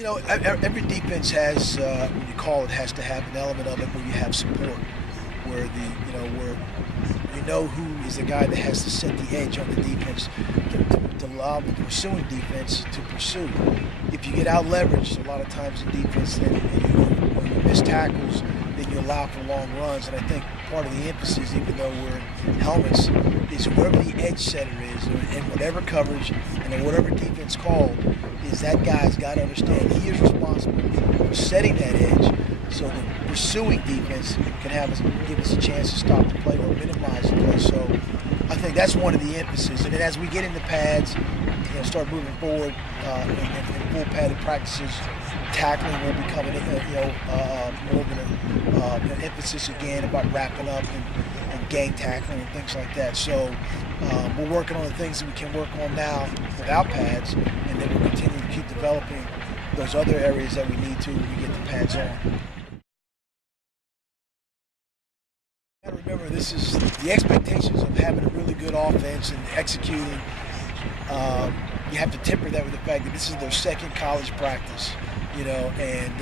Every defense has, when you call it, has to have an element of it where you have support, where who is the guy that has to set the edge on the defense to allow the pursuing defense to pursue. If you get out leveraged a lot of times in defense, then when you miss tackles, then you allow for long runs. And I think part of the emphasis, even though we're in helmets, is whoever the edge setter is, in whatever coverage and in whatever defense called, is that guy's got to understand he is responsible for setting that edge so the pursuing defense can give us a chance to stop the play or minimize the play. So I think that's one of the emphasis. And then as we get into pads, start moving forward in full padded practices, tackling will become more of an emphasis again about wrapping up and gang tackling and things like that. So we're working on the things that we can work on now without pads, and then we'll continue to keep developing those other areas that we need to when we get the pads on. You got to remember, this is the expectations of having a really good offense and executing. You have to temper that with the fact that this is their second college practice, and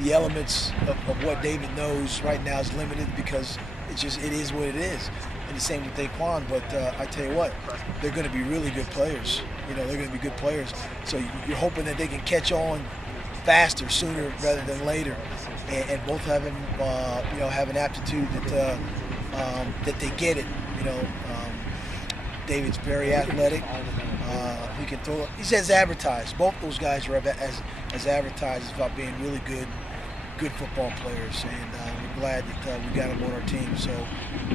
the elements of what David knows right now is limited because it is what it is. And the same with Daquan, but I tell you what, they're going to be really good players. They're going to be good players. So you're hoping that they can catch on faster, sooner rather than later, and both have an aptitude that they get it. David's very athletic. He can throw it. He's as advertised. Both those guys are as advertised about being really good football players, and we're glad that we got them on our team. So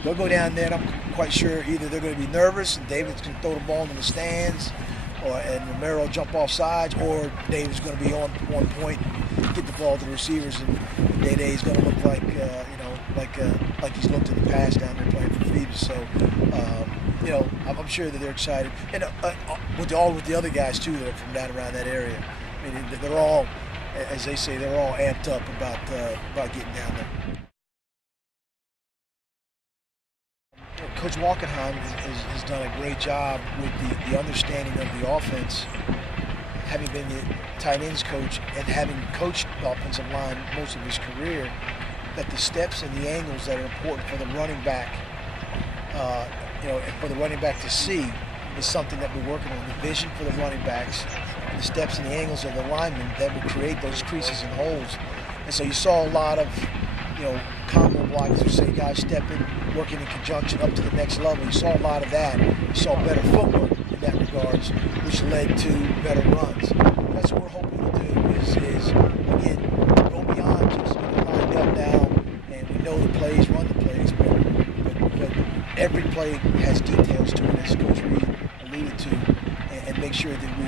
they'll go down there, and I'm quite sure either they're going to be nervous and David's going to throw the ball in the stands, and Romero jump off sides, or David's going to be on point, get the ball to the receivers, and Day-Day's going to look like like he's looked in the past down there playing for Phoebus. So I'm sure that they're excited, and with the other guys too that are from down around that area. I mean, they're all, as they say, they're all amped up about getting down there. Coach Walkenheim has done a great job with the understanding of the offense, having been the tight ends coach and having coached the offensive line most of his career, that the steps and the angles that are important for the running back, and for the running back to see, is something that we're working on. The vision for the running backs, the steps and the angles of the linemen that will create those creases and holes. And so you saw a lot of, combo blocks, as we say, guys stepping, working in conjunction up to the next level. You saw a lot of that. You saw better footwork in that regards, which led to better runs. That's what we're hoping to do is again, go beyond just lined up now, and we know the plays, run the plays, but every play has details to it, as Coach Reed alluded to, and make sure that we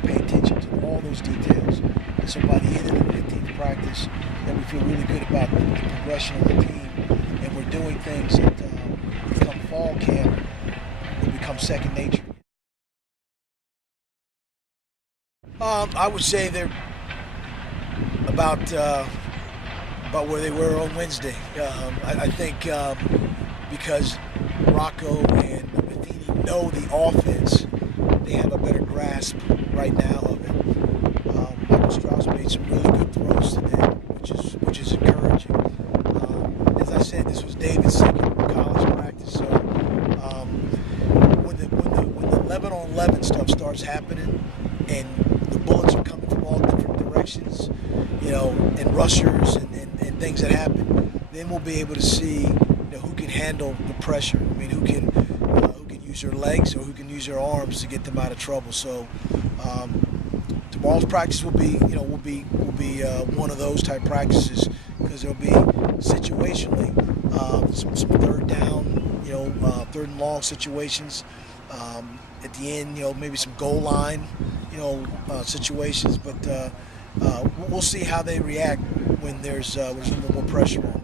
pay attention to all those details. And so by the end of the 15th practice, that we feel really good about the progression of the team, and we're doing things that come fall camp will become second nature. I would say they're about where they were on Wednesday. I think because Rocco and Matheny know the offense, they have a better grasp right now of it. Michael Strauss made some really good throws today, which is encouraging. As I said, this was David's second college practice, so when the 11-on-11 stuff starts happening and the bullets are coming from all different directions, and rushers and things that happen, then we'll be able to see who can handle the pressure. I mean, who can use their legs or who can use their arms to get them out of trouble. So tomorrow's practice will be one of those type practices, because there'll be situationally some third down, third and long situations. At the end, maybe some goal line, situations. But we'll see how they react when there's a little more pressure on them.